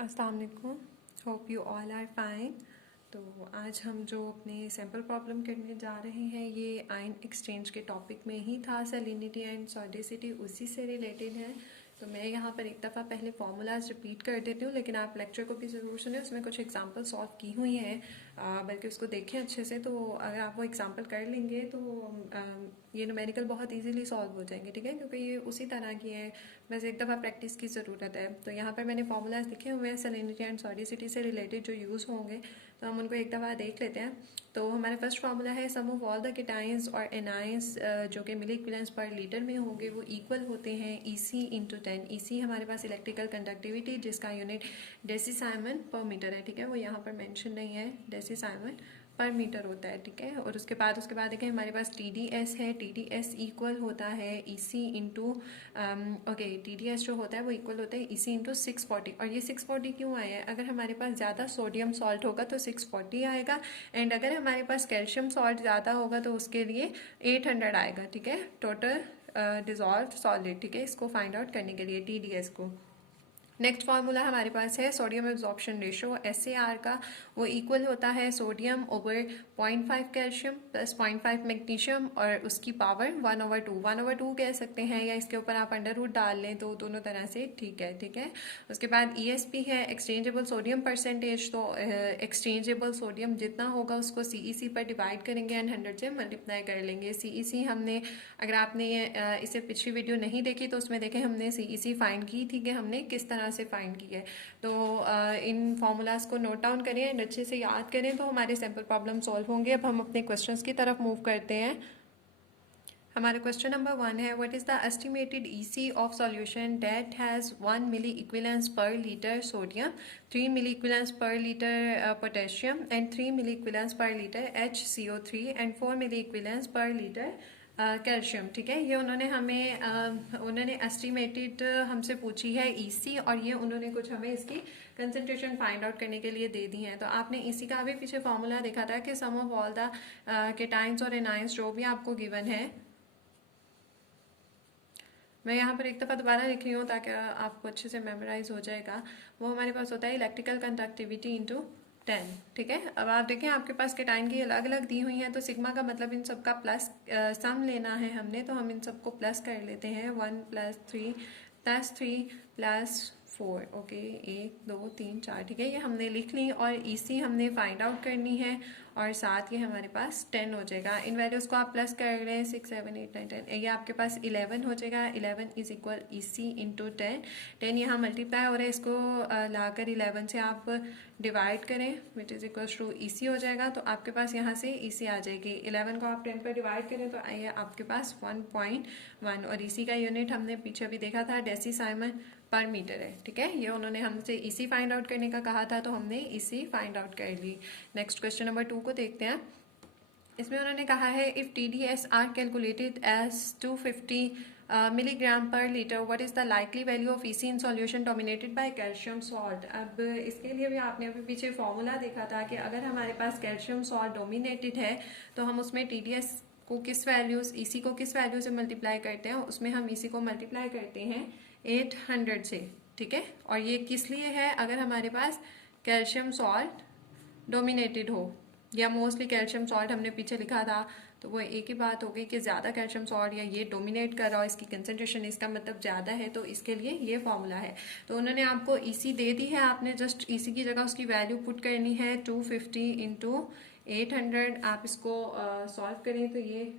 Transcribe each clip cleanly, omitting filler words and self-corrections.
अस्सलाम वालेकुम, hope you all are fine. तो आज हम जो अपने सैम्पल प्रॉब्लम करने जा रहे हैं ये आयन एक्सचेंज के टॉपिक में ही था। सैलिनिटी एंड सॉलिडिसिटी उसी से रिलेटेड है। तो मैं यहाँ पर एक दफ़ा पहले फार्मूलाज रिपीट कर देती हूँ, लेकिन आप लेक्चर को भी ज़रूर सुने। उसमें कुछ एग्जांपल सॉल्व की हुई हैं, बल्कि उसको देखें अच्छे से। तो अगर आप वो एग्जांपल कर लेंगे तो ये न्यूमेरिकल बहुत इजीली सॉल्व हो जाएंगे, ठीक है, क्योंकि ये उसी तरह की है। बस एक दफ़ा प्रैक्टिस की ज़रूरत है। तो यहाँ पर मैंने फार्मूलाज लिखे हुए हैं सैलिनिटी एंड सॉलिडिसिटी से रिलेटेड जो यूज़ होंगे, तो हम उनको एक दफ़ा देख लेते हैं। तो हमारा फर्स्ट फार्मूला है सम ऑफ ऑल द केटाइंस और एनाइंस जो कि मिली इक्विवेलेंस पर लीटर में होंगे वो इक्वल होते हैं EC इंटू 10। EC हमारे पास इलेक्ट्रिकल कंडक्टिविटी जिसका यूनिट डेसीसाइमन पर मीटर है, ठीक है, वो यहाँ पर मेंशन नहीं है, डेसीसाइमन पर मीटर होता है, ठीक है। और उसके बाद देखिए हमारे पास TDS है। TDS इक्वल होता है EC इंटू ओके, TDS जो होता है वो इक्वल होता है EC इंटू 640। और ये 640 क्यों आया है? अगर हमारे पास ज़्यादा सोडियम सॉल्ट होगा तो 640 आएगा, एंड अगर हमारे पास कैल्शियम सॉल्ट ज़्यादा होगा तो उसके लिए 800 आएगा, ठीक है, टोटल डिजॉल्व सॉलिड, ठीक है, इसको फाइंड आउट करने के लिए TDS को। नेक्स्ट फार्मूला हमारे पास है सोडियम एब्जॉर्प्शन रेशो SAR का, वो इक्वल होता है sodium over 0.5 calcium plus 0.5 magnesium और उसकी पावर 1/2। 1/2 कह सकते हैं, या इसके ऊपर आप अंडर रूट डाल लें, तो दोनों तरह से ठीक है, ठीक है। उसके बाद ESP है एक्सचेंजेबल सोडियम परसेंटेज। तो एक्सचेंजेबल सोडियम जितना होगा उसको CEC पर डिवाइड करेंगे एंड 100 से मल्टीप्लाई कर लेंगे। CEC हमने, अगर आपने इसे पिछली वीडियो नहीं देखी तो उसमें देखें हमने CEC फाइंड की थी कि हमने किस तरह से फाइंड की है। तो इन फॉर्मूलाज को नोट डाउन करें एंड अच्छे से याद करें तो हमारे सैम्पल प्रॉब्लम सॉल्व होंगे। अब हम अपने क्वेश्चंस की तरफ मूव करते हैं। हमारा क्वेश्चन नंबर 1 है, what is the estimated EC of solution that has 1 milli equivalence per litre sodium, 3 milli equivalence per litre potassium and 3 milli equivalence per litre HCO3 and 4 milli equivalence per litre calcium, ठीक है। ये उन्होंने हमें उन्होंने estimated हमसे पूछी है EC, और ये उन्होंने कुछ हमें इसकी कंसंट्रेशन फाइंड आउट करने के लिए दे दी हैं। तो आपने EC का भी पीछे फॉर्मूला देखा था कि सम ऑफ ऑल द केटाइंस और एनाइंस जो भी आपको गिवन है, मैं यहाँ पर एक दफ़ा दोबारा लिख रही हूँ ताकि आपको अच्छे से मेमोराइज हो जाएगा। वो हमारे पास होता है इलेक्ट्रिकल कंडक्टिविटी इंटू 10, ठीक है। अब आप देखें आपके पास केटाइन की अलग अलग दी हुई हैं, तो सिग्मा का मतलब इन सब का प्लस सम लेना है हमने, तो हम इन सबको प्लस कर लेते हैं। 1 + 3 + 3 + 4, ओके, 1 2 3 4, ठीक है, ये हमने लिख ली। और EC हमने फाइंड आउट करनी है, और साथ ये हमारे पास 10 हो जाएगा। इन वैल्यूज़ को आप प्लस कर लें, 6 7 8 9 10, ये आपके पास 11 हो जाएगा। 11 इज इक्वल EC इंटू 10। 10 यहाँ मल्टीप्लाई हो रहा है, इसको लाकर 11 से आप डिवाइड करें, which is equal to EC हो जाएगा। तो आपके पास यहाँ से EC आ जाएगी। 11 को आप 10 पर डिवाइड करें तो ये आपके पास 1.1, और EC का यूनिट हमने पीछे अभी देखा था डेसीसाइमन पर मीटर है, ठीक है। ये उन्होंने हमसे EC फाइंड आउट करने का कहा था, तो हमने EC फाइंड आउट कर ली। नेक्स्ट क्वेश्चन नंबर 2 को देखते हैं। इसमें उन्होंने कहा है if TDS are calculated as 250 milligram per litre, what is the likely value of EC in solution dominated by calcium salt. अब इसके लिए भी आपने अभी पीछे फॉर्मूला देखा था कि अगर हमारे पास कैल्शियम सॉल्ट डोमिनेटेड है तो हम उसमें TDS को किस वैल्यूज, EC को किस वैल्यू से मल्टीप्लाई करते हैं, उसमें हम EC को मल्टीप्लाई करते हैं 800 से, ठीक है। और ये किस लिए है? अगर हमारे पास कैल्शियम सॉल्ट डोमिनेटेड हो, या मोस्टली कैल्शियम सॉल्ट हमने पीछे लिखा था, तो वो एक ही बात होगी कि ज़्यादा कैल्शियम सॉल्ट या ये डोमिनेट कर रहा हो, इसकी कंसंट्रेशन इसका मतलब ज़्यादा है, तो इसके लिए ये फॉर्मूला है। तो उन्होंने आपको EC दे दी है, आपने जस्ट EC की जगह उसकी वैल्यू पुट करनी है 250 इंटू 800। आप इसको सॉल्व करें तो ये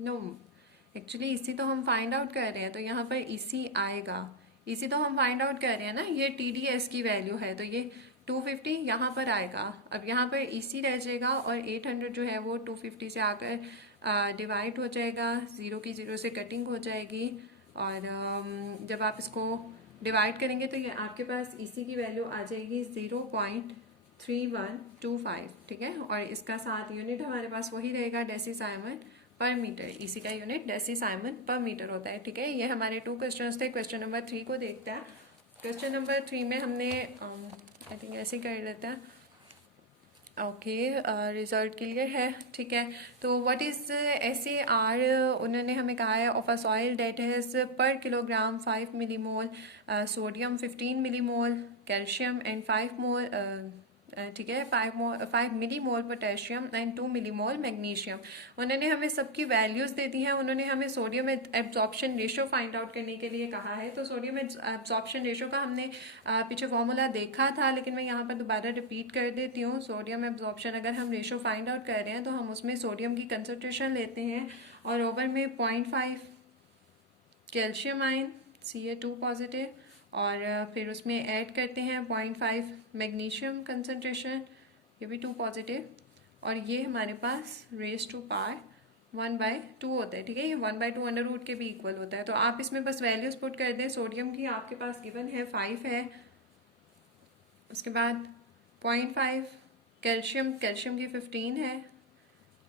नो, एक्चुअली EC तो हम फाइंड आउट कर रहे हैं, तो यहाँ पर EC आएगा। EC तो हम फाइंड आउट कर रहे हैं ना, ये TDS की वैल्यू है, तो ये 250 यहाँ पर आएगा। अब यहाँ पर EC रह जाएगा और 800 जो है वो 250 से आकर डिवाइड हो जाएगा, 0 की 0 से कटिंग हो जाएगी, और जब आप इसको डिवाइड करेंगे तो ये आपके पास EC की वैल्यू आ जाएगी 0.3125, ठीक है। और इसका साथ यूनिट हमारे पास वही रहेगा डेसीसाइमन पर मीटर। EC का यूनिट डेसीसाइमन पर मीटर होता है, ठीक है। ये हमारे 2 क्वेश्चन थे। क्वेश्चन नंबर 3 को देखते हैं। क्वेश्चन नंबर 3 में हमने आई थिंक ऐसे कर लेते हैं, ओके, रिजल्ट क्लियर है, ठीक है। तो व्हाट इज SAR, उन्होंने हमें कहा है of a soil that has per kilogram 5 millimole sodium, 15 millimole calcium and 5 mole, ठीक है, 5 millimole potassium and 2 millimole magnesium. उन्होंने हमें सबकी वैल्यूज दे दी हैं। उन्होंने हमें sodium absorption ratio find out करने के लिए कहा है। तो सोडियम एब्जॉर्प्शन रेशो का हमने पीछे फॉर्मूला देखा था, लेकिन मैं यहाँ पर दोबारा रिपीट कर देती हूँ। सोडियम एब्जॉर्प्शन अगर हम रेशो फाइंड आउट कर रहे हैं तो हम उसमें सोडियम की कंसंट्रेशन लेते हैं और ओवर में 0.5 कैल्शियम आयन Ca2 पॉजिटिव, और फिर उसमें ऐड करते हैं 0.5 मैग्नीशियम कंसंट्रेशन, ये भी 2 पॉजिटिव, और ये हमारे पास रेज टू पावर 1/2 होता है, ठीक है। ये 1/2 अंडर रूट के भी इक्वल होता है। तो आप इसमें बस वैल्यूज पुट कर दें। सोडियम की आपके पास गिवन है 5 है, उसके बाद 0.5 कैल्शियम की 15 है,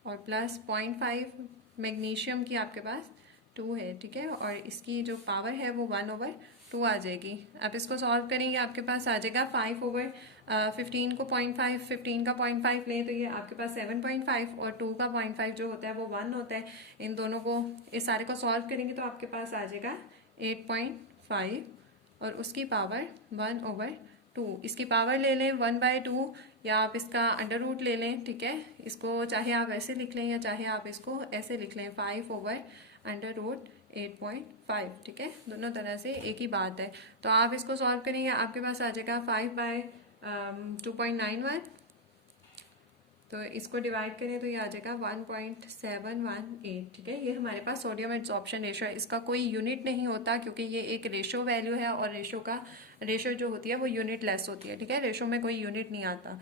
और प्लस 0.5 मैग्नीशियम की आपके पास 2 है, ठीक है। और इसकी जो पावर है वो 1/2 आ जाएगी। आप इसको सॉल्व करेंगे, आपके पास आ जाएगा 5/15 को 0.5, 15 का 0.5 लें तो ये आपके पास 7.5, और 2 का 0.5 जो होता है वो 1 होता है। इन दोनों को, इस सारे को सॉल्व करेंगे तो आपके पास आ जाएगा 8.5, और उसकी पावर 1/2। इसकी पावर ले लें 1/2, या आप इसका अंडर रूट ले लें, ठीक है। इसको चाहे आप ऐसे लिख लें या चाहे आप इसको ऐसे लिख लें, 5/√8.5, ठीक है। दोनों तरह से एक ही बात है। तो आप इसको सॉल्व करेंगे, आपके पास आ जाएगा 5/2.91, तो इसको डिवाइड करें तो ये आ जाएगा 1.718, ठीक है। ये हमारे पास सोडियम एब्जॉर्प्शन रेशो है। इसका कोई यूनिट नहीं होता क्योंकि ये एक रेशो वैल्यू है, और रेशो जो होती है वो यूनिट लेस होती है, ठीक है। रेशो में कोई यूनिट नहीं आता।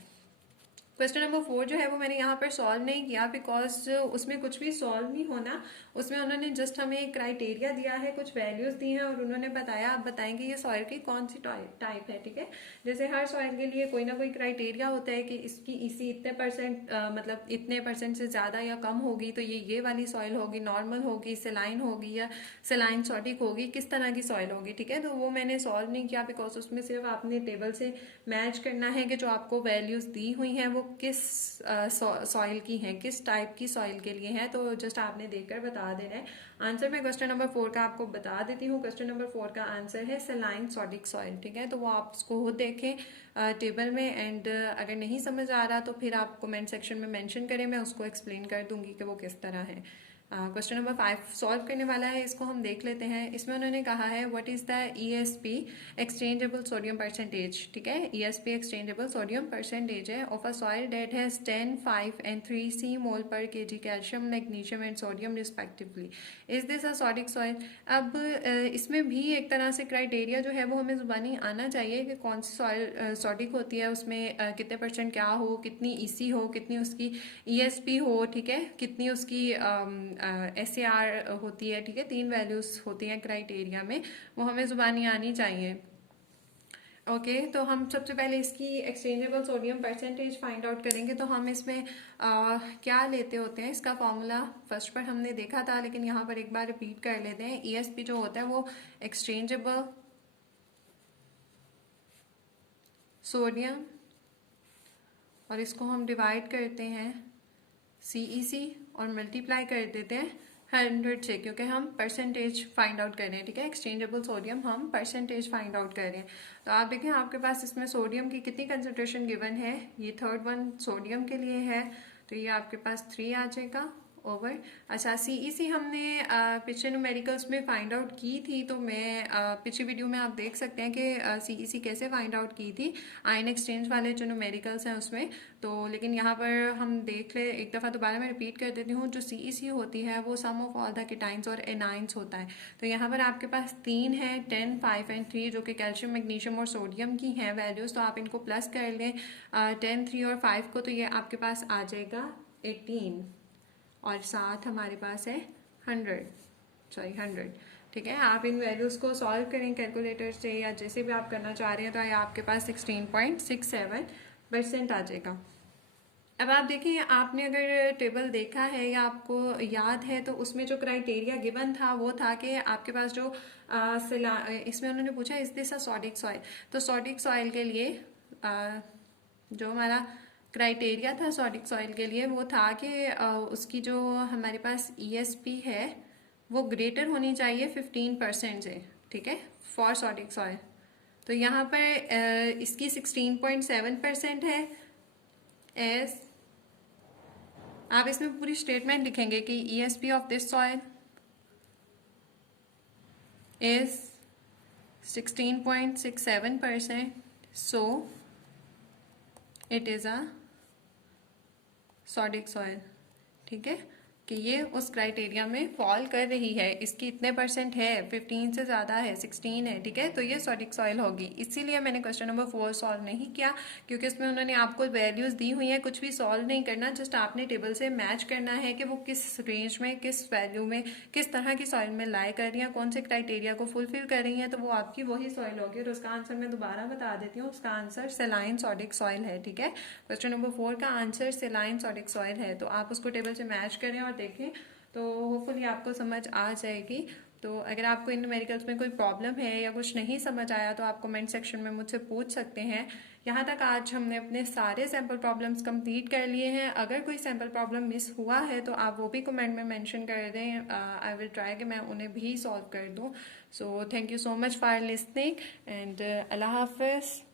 क्वेश्चन नंबर 4 जो है वो मैंने यहाँ पर सॉल्व नहीं किया, बिकॉज उसमें कुछ भी सॉल्व नहीं होना। उसमें उन्होंने जस्ट हमें एक क्राइटेरिया दिया है, कुछ वैल्यूज दी हैं, और उन्होंने बताया आप बताएंगे ये सॉइल की कौन सी टाइप है, ठीक है। जैसे हर सॉइल के लिए कोई ना कोई क्राइटेरिया होता है कि इसकी इसी इतने परसेंट, मतलब इतने परसेंट से ज़्यादा या कम होगी तो ये वाली सॉइल होगी, नॉर्मल होगी, सेलाइन होगी या सेलाइन सॉडिक होगी, किस तरह की सॉइल होगी, ठीक है। तो वो मैंने सॉल्व नहीं किया, बिकॉज उसमें सिर्फ आपने टेबल से मैच करना है कि जो आपको वैल्यूज दी हुई हैं वो किस सॉइल की हैं, किस टाइप की सॉइल के लिए हैं। तो जस्ट आपने देखकर बता देना है। आंसर मैं क्वेश्चन नंबर 4 का आपको बता देती हूँ। क्वेश्चन नंबर 4 का आंसर है सेलाइन सॉडिक सॉइल, ठीक है। तो वो आप उसको खुद देखें टेबल में, एंड अगर नहीं समझ आ रहा तो फिर आप कमेंट सेक्शन में मेंशन करें, मैं उसको एक्सप्लेन कर दूंगी कि वो किस तरह है। क्वेश्चन नंबर 5 सॉल्व करने वाला है, इसको हम देख लेते हैं। इसमें उन्होंने कहा है what is the ESP exchangeable sodium percentage, ठीक है। ESP एक्सचेंजेबल सोडियम परसेंटेज है of a soil that has 10, 5 and 3 C mole per kg calcium, magnesium and sodium respectively. Is this a sodic soil. अब इसमें भी एक तरह से criteria जो है वो हमें जुबानी आना चाहिए कि कौन सी सॉइल सॉडिक होती है, उसमें कितने परसेंट क्या हो, कितनी EC हो, कितनी उसकी ESP हो, ठीक है, कितनी उसकी SAR होती है, ठीक है। 3 वैल्यूज होती हैं क्राइटेरिया में, वो हमें जुबानी आनी चाहिए। ओके तो हम सबसे पहले इसकी exchangeable sodium percentage find out करेंगे। तो हम इसमें क्या लेते होते हैं, इसका फॉर्मूला फर्स्ट पर हमने देखा था, लेकिन यहाँ पर एक बार रिपीट कर लेते हैं। ESP जो होता है वो एक्सचेंजेबल सोडियम, और इसको हम डिवाइड करते हैं CEC और मल्टीप्लाई कर देते हैं 100 से, क्योंकि हम परसेंटेज फाइंड आउट कर रहे हैं, ठीक है। एक्सचेंजेबल सोडियम हम परसेंटेज फाइंड आउट कर रहे हैं। तो आप देखें आपके पास इसमें सोडियम की कितनी कंसंट्रेशन गिवन है, ये थर्ड वन सोडियम के लिए है, तो ये आपके पास 3 आ जाएगा ओवर। अच्छा CEC हमने पिछले न्यूमेरिकल्स में फाइंड आउट की थी, तो मैं पिछली वीडियो में आप देख सकते हैं कि CEC कैसे फाइंड आउट की थी, आयन एक्सचेंज वाले जो न्यूमेरिकल्स हैं उसमें। तो लेकिन यहाँ पर हम देख ले, एक दफ़ा दोबारा मैं रिपीट कर देती हूँ। जो CEC होती है वो सम ऑफ ऑल द कीटाइंस और एनाइंस होता है। तो यहाँ पर आपके पास 3 है, 10, 5 एंड 3, जो कि कैल्शियम, मैग्नीशियम और सोडियम की हैं वैल्यूज़। तो आप इनको प्लस कर लें 10, 3 और 5 को, तो ये आपके पास आ जाएगा 18, और साथ हमारे पास है 100, ठीक है। आप इन वैल्यूज़ को सॉल्व करें कैलकुलेटर से या जैसे भी आप करना चाह रहे हैं, तो ये आपके पास 16.67% आ जाएगा। अब आप देखिए, आपने अगर टेबल देखा है या आपको याद है, तो उसमें जो क्राइटेरिया गिवन था वो था कि आपके पास जो इसमें उन्होंने पूछा is this a sodic soil. तो सॉडिक सॉइल के लिए जो हमारा क्राइटेरिया था सॉडिक सॉइल के लिए वो था कि उसकी जो हमारे पास ESP है वो ग्रेटर होनी चाहिए 15% से, ठीक है, फॉर सॉडिक सॉइल। तो यहाँ पर इसकी 16.7% है। एस आप इसमें पूरी स्टेटमेंट लिखेंगे कि ESP of this soil is 16.67%, so it is a sodic soil, ठीक है, कि ये उस क्राइटेरिया में फॉल कर रही है, इसकी इतने परसेंट है, 15 से ज़्यादा है, 16 है, ठीक है, तो ये सॉडिक सॉइल होगी। इसीलिए मैंने क्वेश्चन नंबर 4 सॉल्व नहीं किया, क्योंकि उसमें उन्होंने आपको वैल्यूज़ दी हुई हैं, कुछ भी सॉल्व नहीं करना, जस्ट आपने टेबल से मैच करना है कि वो किस रेंज में, किस वैल्यू में, किस तरह की सॉइल में लाई कर रही हैं, कौन से क्राइटेरिया को फुलफिल कर रही हैं, तो वो आपकी वही सॉइल होगी। और उसका आंसर मैं दोबारा बता देती हूँ, उसका आंसर सेलाइन सॉडिक सॉइल है, ठीक है। क्वेश्चन नंबर 4 का आंसर सेलाइन सॉडिक सॉइल है, तो आप उसको टेबल से मैच करें और देखें, तो होपफुली आपको समझ आ जाएगी। तो अगर आपको इन न्यूमेरिकल्स में कोई प्रॉब्लम है या कुछ नहीं समझ आया तो आप कमेंट सेक्शन में मुझसे पूछ सकते हैं। यहाँ तक आज हमने अपने सारे सैम्पल प्रॉब्लम्स कंप्लीट कर लिए हैं। अगर कोई सैम्पल प्रॉब्लम मिस हुआ है तो आप वो भी कमेंट में मेंशन कर दें, आई विल ट्राई कि मैं उन्हें भी सॉल्व कर दूँ। So thank you so much for listening and Allah हाफिज़।